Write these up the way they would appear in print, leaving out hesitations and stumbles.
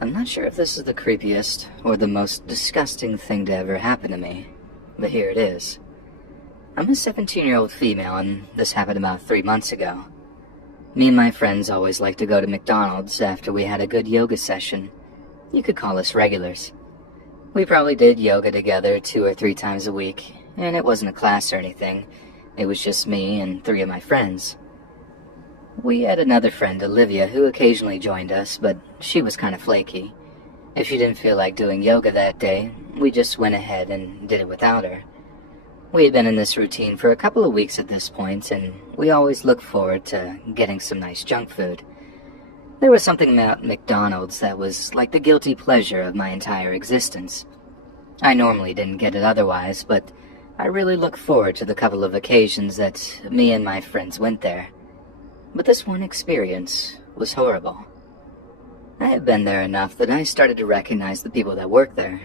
I'm not sure if this is the creepiest or the most disgusting thing to ever happen to me, but here it is. I'm a 17-year-old female, and this happened about 3 months ago. Me and my friends always like to go to McDonald's after we had a good yoga session. You could call us regulars. We probably did yoga together 2 or 3 times a week, and it wasn't a class or anything. It was just me and 3 of my friends. We had another friend, Olivia, who occasionally joined us, but she was kind of flaky. If she didn't feel like doing yoga that day, we just went ahead and did it without her. We had been in this routine for a couple of weeks at this point, and we always looked forward to getting some nice junk food. There was something about McDonald's that was like the guilty pleasure of my entire existence. I normally didn't get it otherwise, but I really looked forward to the couple of occasions that me and my friends went there. But this one experience was horrible. I had been there enough that I started to recognize the people that worked there.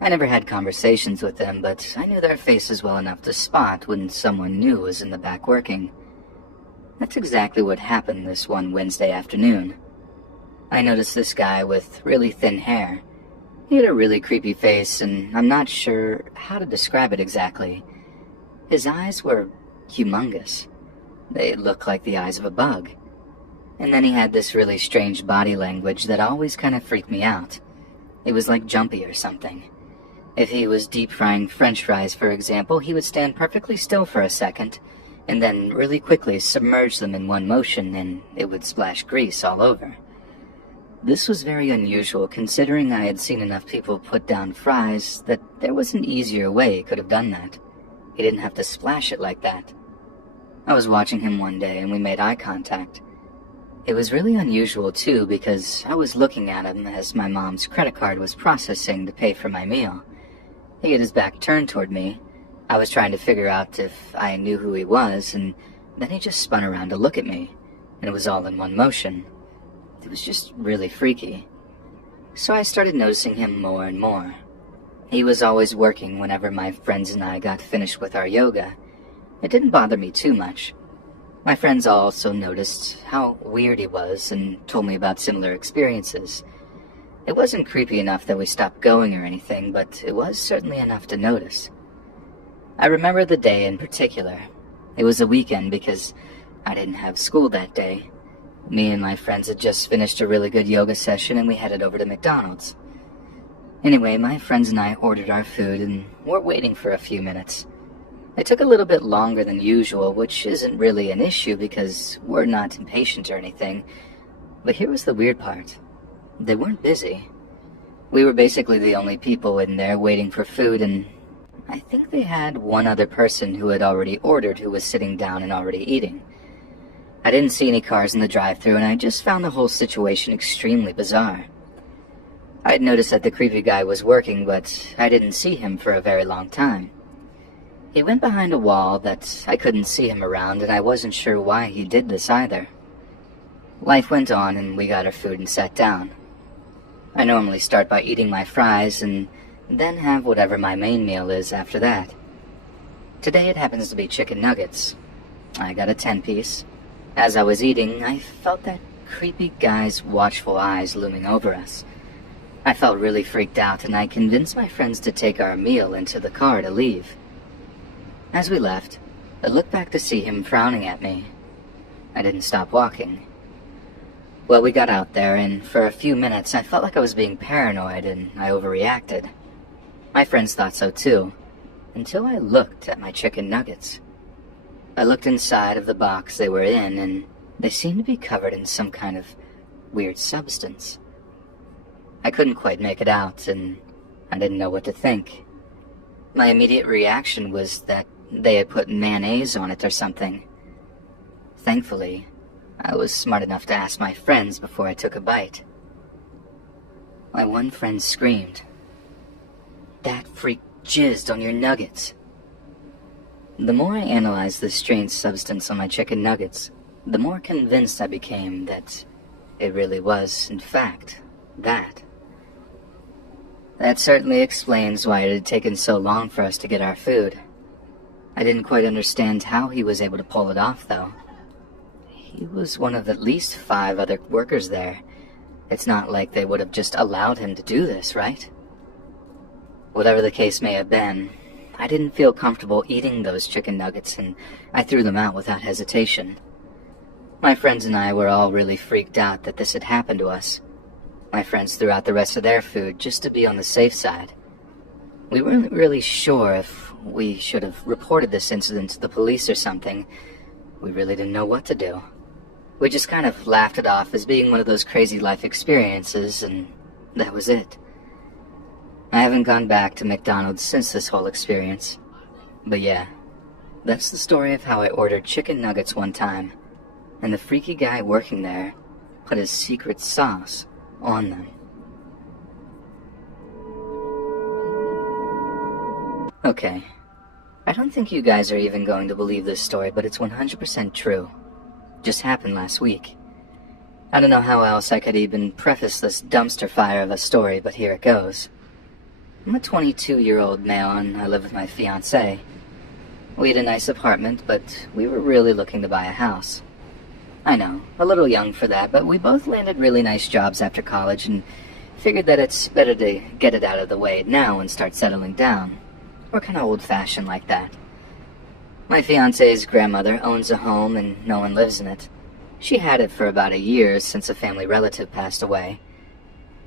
I never had conversations with them, but I knew their faces well enough to spot when someone new was in the back working. That's exactly what happened this one Wednesday afternoon. I noticed this guy with really thin hair. He had a really creepy face, and I'm not sure how to describe it exactly. His eyes were humongous. They looked like the eyes of a bug. And then he had this really strange body language that always kind of freaked me out. It was like jumpy or something. If he was deep frying French fries, for example, he would stand perfectly still for a second, and then really quickly submerge them in one motion, and it would splash grease all over. This was very unusual, considering I had seen enough people put down fries that there was an easier way he could have done that. He didn't have to splash it like that. I was watching him one day, and we made eye contact. It was really unusual, too, because I was looking at him as my mom's credit card was processing to pay for my meal. He had his back turned toward me. I was trying to figure out if I knew who he was, and then he just spun around to look at me, and it was all in one motion. It was just really freaky. So I started noticing him more and more. He was always working whenever my friends and I got finished with our yoga. It didn't bother me too much. My friends also noticed how weird he was and told me about similar experiences. It wasn't creepy enough that we stopped going or anything, but it was certainly enough to notice. I remember the day in particular. It was a weekend because I didn't have school that day. Me and my friends had just finished a really good yoga session, and we headed over to McDonald's. Anyway, my friends and I ordered our food and were waiting for a few minutes. It took a little bit longer than usual, which isn't really an issue because we're not impatient or anything. But here was the weird part. They weren't busy. We were basically the only people in there waiting for food, and I think they had one other person who had already ordered who was sitting down and already eating. I didn't see any cars in the drive-thru, and I just found the whole situation extremely bizarre. I had noticed that the creepy guy was working, but I didn't see him for a very long time. He went behind a wall that I couldn't see him around, and I wasn't sure why he did this either. Life went on, and we got our food and sat down. I normally start by eating my fries and then have whatever my main meal is after that. Today it happens to be chicken nuggets. I got a 10-piece. As I was eating, I felt that creepy guy's watchful eyes looming over us. I felt really freaked out, and I convinced my friends to take our meal into the car to leave. As we left, I looked back to see him frowning at me. I didn't stop walking. Well, we got out there, and for a few minutes I felt like I was being paranoid and I overreacted. My friends thought so too, until I looked at my chicken nuggets. I looked inside of the box they were in, and they seemed to be covered in some kind of weird substance. I couldn't quite make it out, and I didn't know what to think. My immediate reaction was that they had put mayonnaise on it or something. Thankfully, I was smart enough to ask my friends before I took a bite. My one friend screamed, "That freak jizzed on your nuggets." The more I analyzed this strange substance on my chicken nuggets, the more convinced I became that it really was, in fact, that. That certainly explains why it had taken so long for us to get our food. I didn't quite understand how he was able to pull it off, though. He was one of at least 5 other workers there, It's not like they would have just allowed him to do this, right? Whatever the case may have been, I didn't feel comfortable eating those chicken nuggets, and I threw them out without hesitation. My friends and I were all really freaked out that this had happened to us. My friends threw out the rest of their food just to be on the safe side. We weren't really sure if we should have reported this incident to the police or something. We really didn't know what to do. We just kind of laughed it off as being one of those crazy life experiences, and that was it. I haven't gone back to McDonald's since this whole experience. But yeah, that's the story of how I ordered chicken nuggets one time, and the freaky guy working there put his secret sauce on them. Okay, I don't think you guys are even going to believe this story, but it's 100% true. Just happened last week. I don't know how else I could even preface this dumpster fire of a story, but here it goes. I'm a 22-year-old male and I live with my fiancée. We had a nice apartment, but we were really looking to buy a house. I know, a little young for that, but we both landed really nice jobs after college and figured that it's better to get it out of the way now and start settling down. We're kind of old-fashioned like that. My fiancé's grandmother owns a home and no one lives in it. She had it for about a year since a family relative passed away.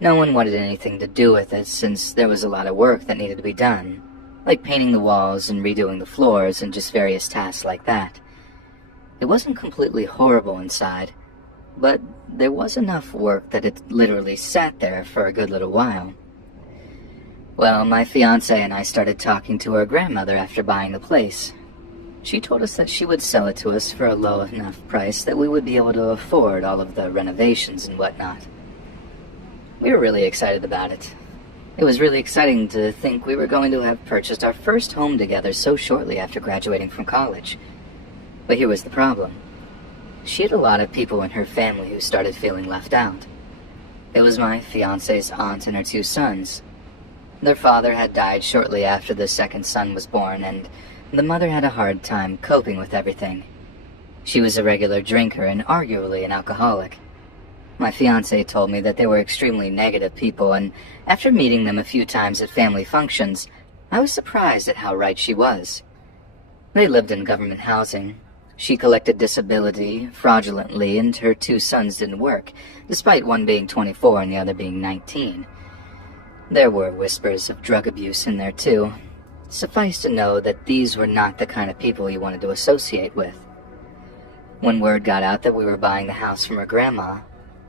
No one wanted anything to do with it since there was a lot of work that needed to be done, like painting the walls and redoing the floors and just various tasks like that. It wasn't completely horrible inside, but there was enough work that it literally sat there for a good little while. Well, my fiancé and I started talking to her grandmother after buying the place. She told us that she would sell it to us for a low enough price that we would be able to afford all of the renovations and whatnot. We were really excited about it. It was really exciting to think we were going to have purchased our first home together so shortly after graduating from college. But here was the problem. She had a lot of people in her family who started feeling left out. It was my fiancé's aunt and her two sons. Their father had died shortly after the second son was born, and the mother had a hard time coping with everything. She was a regular drinker and arguably an alcoholic. My fiancé told me that they were extremely negative people, and after meeting them a few times at family functions, I was surprised at how right she was. They lived in government housing. She collected disability fraudulently, and her two sons didn't work, despite one being 24 and the other being 19. There were whispers of drug abuse in there too. Suffice to know that these were not the kind of people you wanted to associate with. When word got out that we were buying the house from her grandma,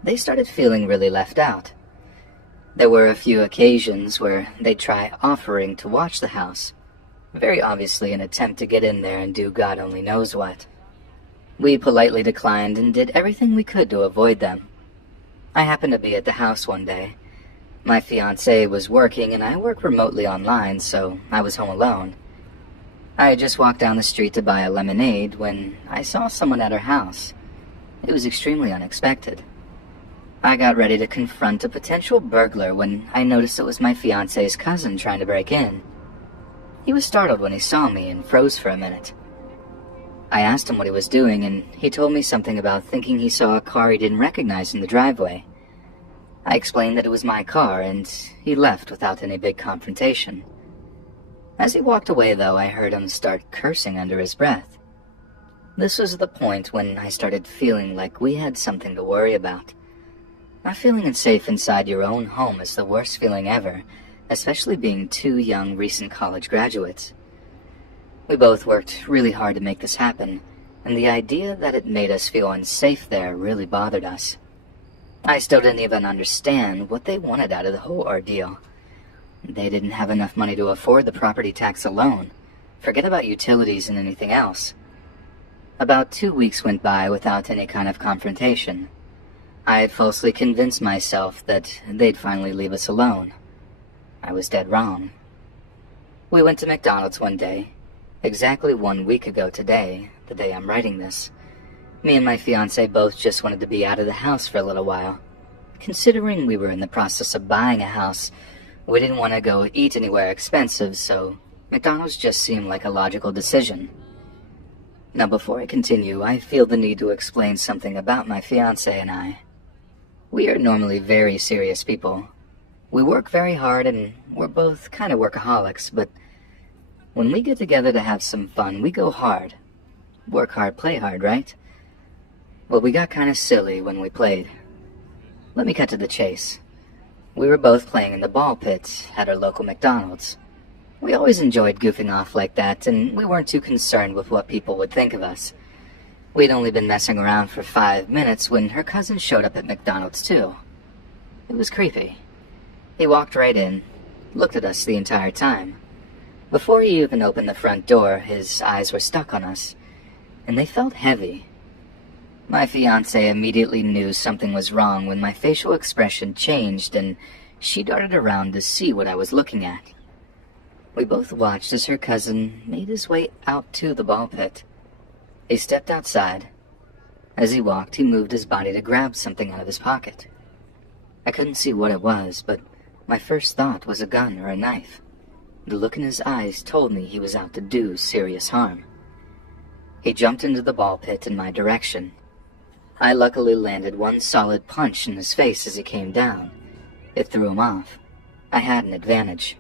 they started feeling really left out. There were a few occasions where they'd try offering to watch the house, very obviously an attempt to get in there and do God only knows what. We politely declined and did everything we could to avoid them. I happened to be at the house one day. My fiancé was working and I work remotely online, so I was home alone. I had just walked down the street to buy a lemonade when I saw someone at her house. It was extremely unexpected. I got ready to confront a potential burglar when I noticed it was my fiancé's cousin trying to break in. He was startled when he saw me and froze for a minute. I asked him what he was doing, and he told me something about thinking he saw a car he didn't recognize in the driveway. I explained that it was my car, and he left without any big confrontation. As he walked away, though, I heard him start cursing under his breath. This was the point when I started feeling like we had something to worry about. Not feeling unsafe inside your own home is the worst feeling ever, especially being two young, recent college graduates. We both worked really hard to make this happen, and the idea that it made us feel unsafe there really bothered us. I still didn't even understand what they wanted out of the whole ordeal. They didn't have enough money to afford the property tax alone. Forget about utilities and anything else. About 2 weeks went by without any kind of confrontation. I had falsely convinced myself that they'd finally leave us alone. I was dead wrong. We went to McDonald's one day, exactly 1 week ago today, the day I'm writing this. Me and my fiancé both just wanted to be out of the house for a little while. Considering we were in the process of buying a house, we didn't want to go eat anywhere expensive, so McDonald's just seemed like a logical decision. Now before I continue, I feel the need to explain something about my fiancé and I. We are normally very serious people. We work very hard and we're both kind of workaholics, but when we get together to have some fun, we go hard. Work hard, play hard, right? Well, we got kind of silly when we played. Let me cut to the chase. We were both playing in the ball pit at our local McDonald's. We always enjoyed goofing off like that, and we weren't too concerned with what people would think of us. We'd only been messing around for 5 minutes when her cousin showed up at McDonald's too. It was creepy. He walked right in, looked at us the entire time. Before he even opened the front door, his eyes were stuck on us, and they felt heavy. My fiancée immediately knew something was wrong when my facial expression changed and she darted around to see what I was looking at. We both watched as her cousin made his way out to the ball pit. He stepped outside. As he walked, he moved his body to grab something out of his pocket. I couldn't see what it was, but my first thought was a gun or a knife. The look in his eyes told me he was out to do serious harm. He jumped into the ball pit in my direction. I luckily landed one solid punch in his face as he came down. It threw him off. I had an advantage.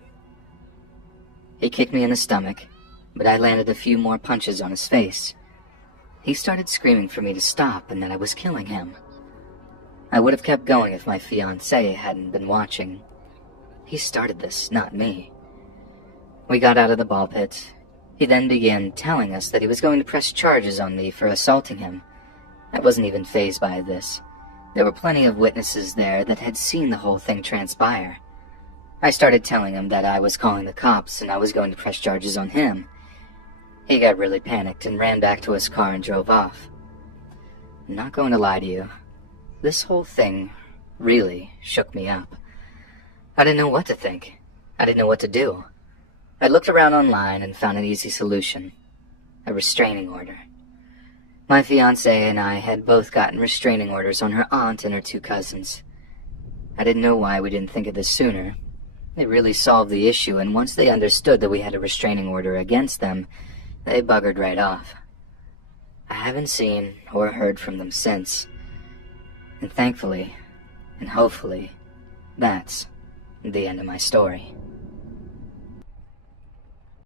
He kicked me in the stomach, but I landed a few more punches on his face. He started screaming for me to stop and that I was killing him. I would have kept going if my fiancée hadn't been watching. He started this, not me. We got out of the ball pit. He then began telling us that he was going to press charges on me for assaulting him. I wasn't even fazed by this. There were plenty of witnesses there that had seen the whole thing transpire. I started telling him that I was calling the cops and I was going to press charges on him. He got really panicked and ran back to his car and drove off. I'm not going to lie to you. This whole thing really shook me up. I didn't know what to think. I didn't know what to do. I looked around online and found an easy solution. A restraining order. My fiancée and I had both gotten restraining orders on her aunt and her 2 cousins. I didn't know why we didn't think of this sooner. It really solved the issue, and once they understood that we had a restraining order against them, they buggered right off. I haven't seen or heard from them since. And thankfully, and hopefully, that's the end of my story.